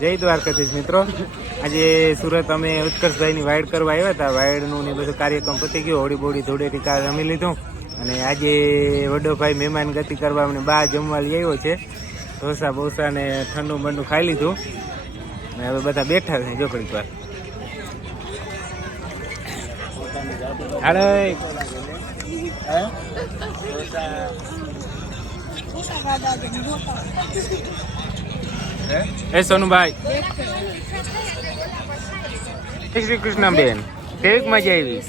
જય દ્વારકાધીશ મિત્રો. આજે સુરત અમે ઉત્કર્ષભાઈની વાઇડ કરવા આવ્યા હતા. વાઇડનું ને બધું કાર્યક્રમ પતી ગયો. હોળી બોડી ધૂળેટી કાર રમી લીધું અને આજે વડો ભાઈ મહેમાન ગતિ કરવા અમને બહાર જમવા લઈ આવ્યો છે. ઢોસા બોસા ને ઠંડુ બંડુ ખાઈ લીધું અને હવે બધા બેઠા છે જોકડી પર. હાલે એ સોનુભાઈ શ્રી કૃષ્ણ બેન કેવીક મજા આવી?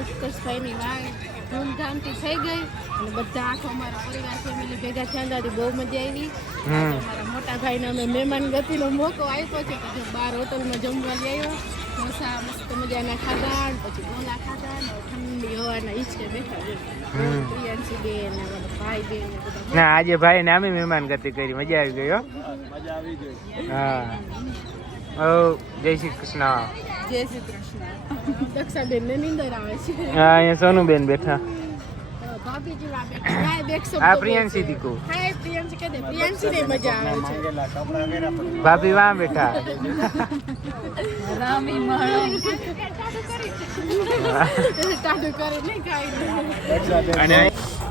ઉત્કર્ષભાઈની વાડ ધૂમધામથી થઈ ગઈ અને બધા આખો અમારા પરિવાર ફેમિલી ભેગા થયા બહુ મજા આવી. અમારા મોટા ભાઈને અમે મહેમાન ગતિનો મોકો આપ્યો છે કે બહાર હોટલમાં જમવા લઈ આવ્યો. ઢોસા મસ્ત મજાના ખાધા, પછી ગોલા ખાધા ને ઠંડી હવાના ઈચકે બેઠા. પ્રિયાંશી બેન ભાઈ બેન ના આજે ભાઈ ને અમે મહેમાન ગતિ કરી. મજા આવી ગઈ હો. મજા આવી ગઈ. હા જય શ્રી કૃષ્ણ. જય શ્રી કૃષ્ણ. દક્ષાબેન ને નીંદર આવે છે. હા અહીંયા સોનુબેન બેઠા. ભાભીજી વા બેઠા. આ પ્રિયાંશી દીકુ. હા પ્રિયાંશી કહે દે. પ્રિયાંશી ને મજા આવે છે. ભાભી વાં બેઠા. રામી માણસ ટાઢું કરે નહીં કાઈ. અને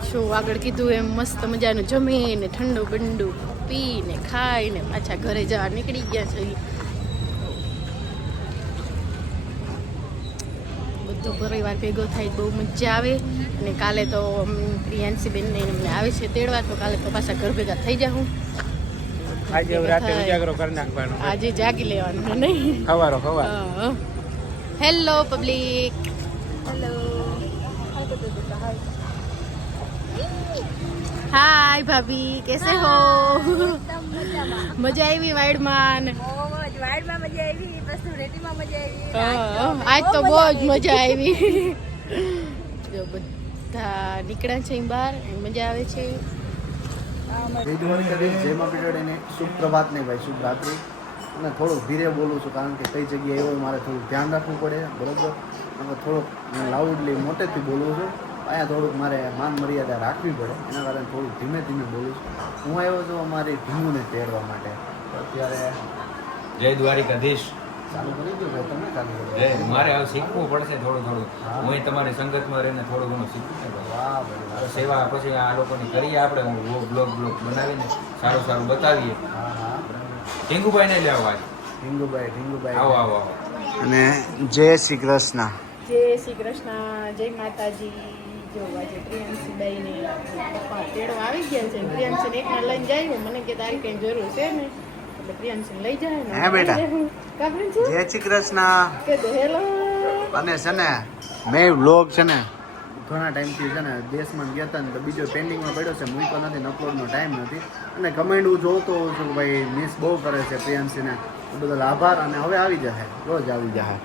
શું આગળ કીધું એમ મસ્ત મજાનું જમીને ઠંડુ બંડુ પીને ખાઈને પાછા ઘરે જવા નીકળી ગયા છે. બધો પરિવાર ભેગો થાય બહુ મજા આવે. અને કાલે તો પ્રિયાંશી બેન ને એમને આવે છે તેડવા, તો કાલે તો પાછા ઘર ભેગા થઈ જાઉં. આજે રાતે ઉજાગરો કરી નાખવાનો. આજે જાગી લેવાનું નહીં. ખવારો ખવાર. Hello public. હેલો હાય ભાભી કેસે હો? મજા આવી વાઇડમાં? વાઇડમાં મજા આવી, બસ રેતીમાં મજા આવી. આજ તો બહુ જ મજા આવી. જો બધા નીકળ્યા છે બહાર, મજા આવે છે. જય દ્વારકાધીશ, જય મા પીઠાડીને શુભ પ્રભાત ને ભાઈ શુભ રાત્રિ. અને થોડુંક ધીરે બોલું છું કારણ કે કઈ જગ્યાએ એવો મારે થોડુંક ધ્યાન રાખવું પડે બરોબર. અને થોડુંક લાઉડલી મોટેથી બોલું છું. અહીંયા થોડુંક મારે માન મર્યાદા રાખવી પડે એના કારણે થોડુંક ધીમે ધીમે બોલું છું. હું આવ્યો છું અમારી ઢીંગુને તેડવા માટે. અત્યારે જય દ્વારકાધીશ. ચાલુ કરી દો ભાઈ, તમે ચાલુ કરો. મારે હવે શીખવું પડશે થોડું થોડું. હું તમારી સંગતમાં રહીને થોડું ઘણું શીખવું છે. વાહ ભાઈ. સેવા પછી આ લોકોની કરીએ આપણે. હું બ્લોગ બનાવીને સારું સારું બતાવીએ. હા હા ટીંગુભાઈ ને લેવા ઢીંગુભાઈ આવો આવો આવો. અને જય શ્રી કૃષ્ણ. જય શ્રી કૃષ્ણ, જય માતાજી. જો આજે પ્રિયાંશીબાઈ ને પપ્પા તેડવા આવી ગયા છે. પ્રિયાંશી ને એકને લઈને જાય. મને કે તારી કઈ જરૂર છે ને એટલે પ્રિયાંશી લઈ જાય ને. હે બેટા જય શ્રી કૃષ્ણ. કે દે હેલો. અને છે ને મેં વ્લોગ છે ને ઘણા ટાઈમથી છે ને દેશમાં ગયા હતા ને તો બીજો પેન્ડિંગમાં પડ્યો છે, મૂક્યો નથી, અપલોડનો ટાઈમ નથી. અને કમેન્ટ હું જોતો હોઉં છું કે ભાઈ મિસ બહુ કરે છે પ્રિયાંશીને, બદલ આભાર. અને હવે આવી જશે, રોજ આવી જશે.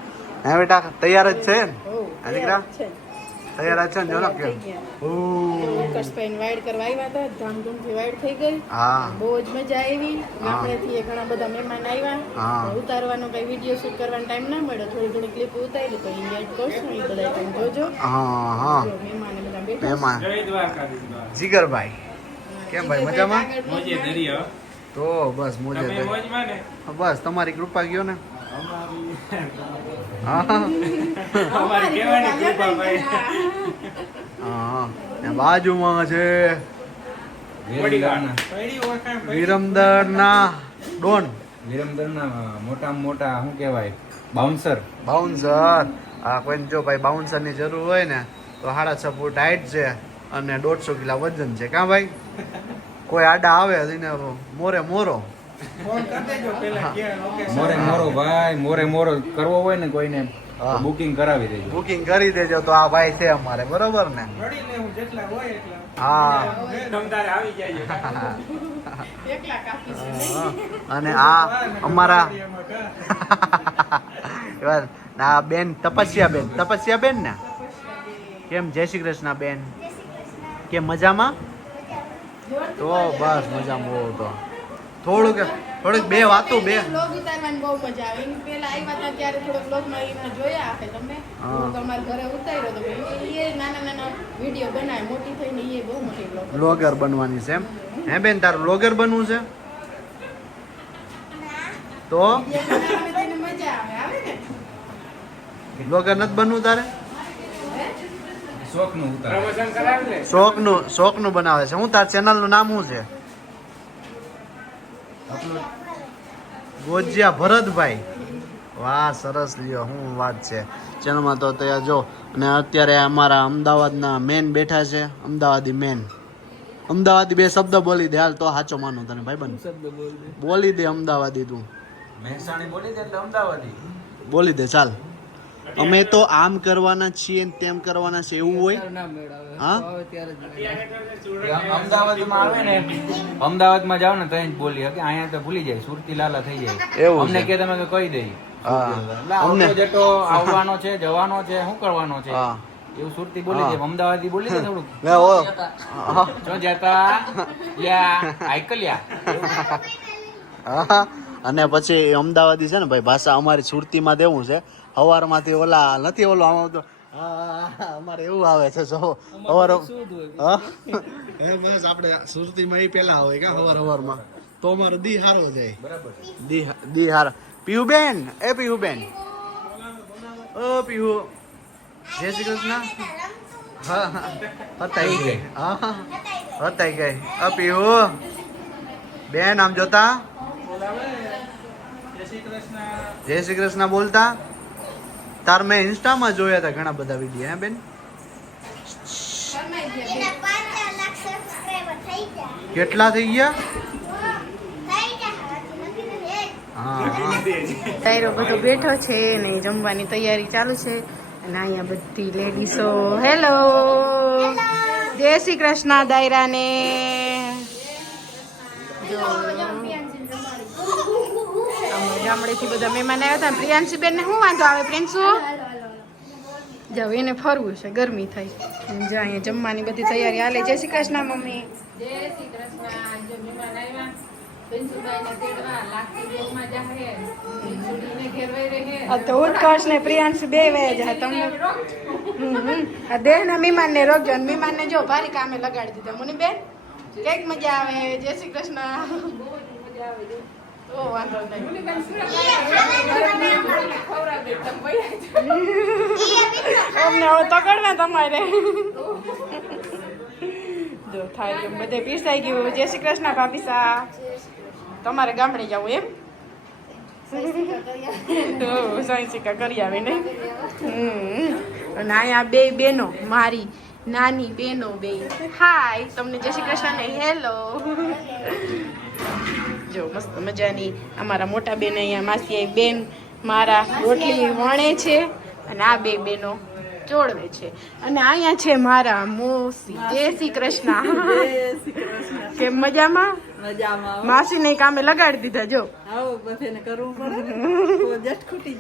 હે બેટા તૈયાર જ છે ને દીકરા? તૈયાર જ છે ને? જો ને કેમ ઉત્કર્ષભાઈ વાઇડ કરવા આવ્યા હતા, ધામધૂમથી વાઇડ થઈ ગઈ. હા બહુ જ મજા આવી. ગામડેથી ઘણા બધા મહેમાન આવ્યા. ઉતારવાનો કઈ વિડીયો શૂટ કરવાનો ટાઈમ ના મળ્યો. થોડી ઘણી ક્લિપ ઉતારી તો ઇન્ડિયા કરશું એ બધા તમે જોજો. હા હા મહેમાન બધા બેઠા. મહેમાન જીગરભાઈ કેમ ભાઈ મજામાં? મોજે દરિયો તો બસ મોજે બસ તમારી કૃપા ગયો ને. હા બાજુમાં છે વિરમદરના ડોન. વિરમદરના મોટામાં મોટા શું કહેવાય બાઉન્સર. હા કોઈને જો ભાઈ બાઉન્સર ની જરૂર હોય ને તો 6.5 ફૂટ હાઈટ છે અને 150 કિલો વજન છે. કાં ભાઈ કોઈ આડા આવે એને મોરે મોરો ભાઈ મોરે મોરો કરવો હોય ને કોઈને બુકિંગ કરાવી દેજો. બુકિંગ કરી દેજો તો આ ભાઈ છે અમારે બરોબર ને? હા અને આ અમારા આ બેન તપસ્યા બેન ને કેમ? જય શ્રી કૃષ્ણ બેન, કેમ મજામાં? તો બસ મજામાં બહુ તો થોડુંક બે વાતો બે વ્લોગ ઉતારવાની બહુ મજા આવે. એની પહેલા આવ્યા હતા ત્યારે થોડો વ્લોગમાં એને જોયા હશે તમે. તમારા ઘરે ઉતાર્યો તો એ નાના નાના વિડીયો બનાવે. મોટી થઈને એ બહુ મોટી વ્લોગર બનવાની છે એમ? હે બેન તારું વ્લોગર બનવું છે? તો મજા આવે ને બ્લોગર નથી બનવું તારે? શોખનું ઉતાર. પ્રમોશન કરાવે ને શોખનું બનાવે છે. હું તાર ચેનલ નું નામ શું છે? ગોજિયા ભરતભાઈ. વાહ સરસ લ્યો, શું વાત છે. ચેનલમાં તો ત્યાં જો. અને અત્યારે અમારા અમદાવાદના મેન બેઠા છે. અમદાવાદી બે શબ્દ બોલી દે હાલ તો સાચો માનું તને ભાઈબંધ. બોલી દે અમદાવાદી તું. મહેસાણી બોલી દે એટલે અમદાવાદી. બોલી દે ચાલ. અમે તો આમ કરવાના છીએ ને તેમ કરવાના છે એવું હોય? હા અમદાવાદમાં આવે ને, અમદાવાદમાં જાવ ને તો જ બોલી કે અહીંયા તો ભૂલી જાય, સુરતી લાલા થઈ જાય. એવું અમને છે. કે તમે કે કહી દઈ. હા. અમને જેટલો આવવાનો છે, જવાનો છે, શું કરવાનો છે હા. એવું સુરતી બોલી જાય. અમદાવાદી બોલી દે થોડુંક. લે ઓ. હા. જો જતા લ્યા આઈકલ્યા. હા. અને પછી અમદાવાદી છે ને ભાઈ ભાષા અમારી સુરતીમાં દેવું છે. હવારમાંથી ઓલા નથી ઓલો આમ તો અમારે એવું આવે છે જો હવાર બસ આપણે સુરતીમાં એ પેલા હોય કે હવારમાં તો અમારો દી હારો જાય. બરાબર. દી હારો. પીયુબેન એ પીયુબેન ઓ પીયુ જય શ્રી કૃષ્ણ. હા હતાઈ ગઈ. હા હતાઈ ગઈ. અ પીયુ બેન આમ જોતા જય શ્રી કૃષ્ણ બોલતા. તાર મેં ઇન્સ્ટામાં જોયા હતા ઘણા બધા વિડીયો. હે બેન કેટલા થઈ ગયા? તાયરો બધો બેઠો છે ને જમવાની તૈયારી ચાલુ છે અને અહીંયા બધી લેડીઝો હેલો જય શ્રી કૃષ્ણ દાયરાને જો ગામડેથી બધા મહેમાન આવ્યા હતા. પ્રિયાંશી બેન ને શું વાંધો આવે? પ્રિન્સુ જાવ એને ફરવું છે, ગરમી થઈ. જો અહીંયા જમવાની બધી તૈયારી હાલે. જય શ્રી કૃષ્ણ મમ્મી. જય શ્રી કૃષ્ણ. જો મહેમાન આવ્યા તો ઉત્કર્ષ ને પ્રિયાંશ બે વયા જાય તમને. આ દેહ ના મહેમાન ને રોકજો. મહેમાન ને જો ભારી કામે લગાડી દીધા. મુની બેન કેક મજા આવે. જય શ્રી કૃષ્ણ. તો વાંધો નહીં. અમને હવે તકડવા તમારે. જો થાય એમ બધે પીસાઈ ગયું. જય શ્રી કૃષ્ણ ભાભીસા. તમારે ગામડે જવું એમ? તો સહીસિકા કરી આવે ને. અને અહીંયા બે બેનો મારી નાની બેનો બે હાય તમને જય શ્રી કૃષ્ણ ને હેલો. જો મસ્ત મજાની અમારા મોટા બેન અહીંયા માસી બેન મારા રોટલી વણે છે અને આ બે બેનો ચોળવે છે. અને અહીંયા છે મારા મોસી. જય શ્રી કૃષ્ણ. કેમ મજામાં? માસી ને કામે લગાડી દીધા. જો જટ ખૂટી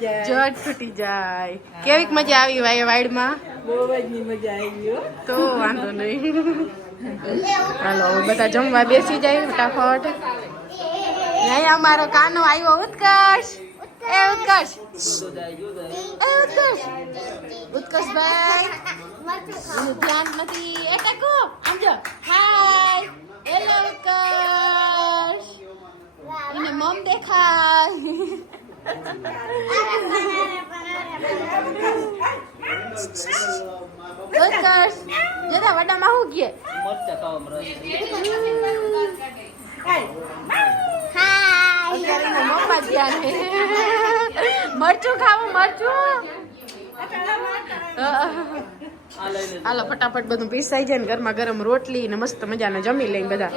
જાય. કેવીક મજા આવી વાયડમાં? તો વાંધો નહીં. હાલો બધા જમવા બેસી જાય ફટાફટ. અહીંયા અમારો કાનો આવ્યો ઉત્કર્ષ. એ ઉત્કર્ષ ઉત્કર્ષભાઈ એનું ધ્યાન નથી. એ ટકુ આમ જો. હાય હેલો ઉત્કર્ષ. એને મમ દેખાય. ઉત્કર્ષ જરા વડામાં હું ગયે મરચું ખાવું મરચું. હાલો ફટાફટ બધું પીસાઈ જાય ને ગરમા ગરમ રોટલી ને મસ્ત મજાના જમી લઈને બધા.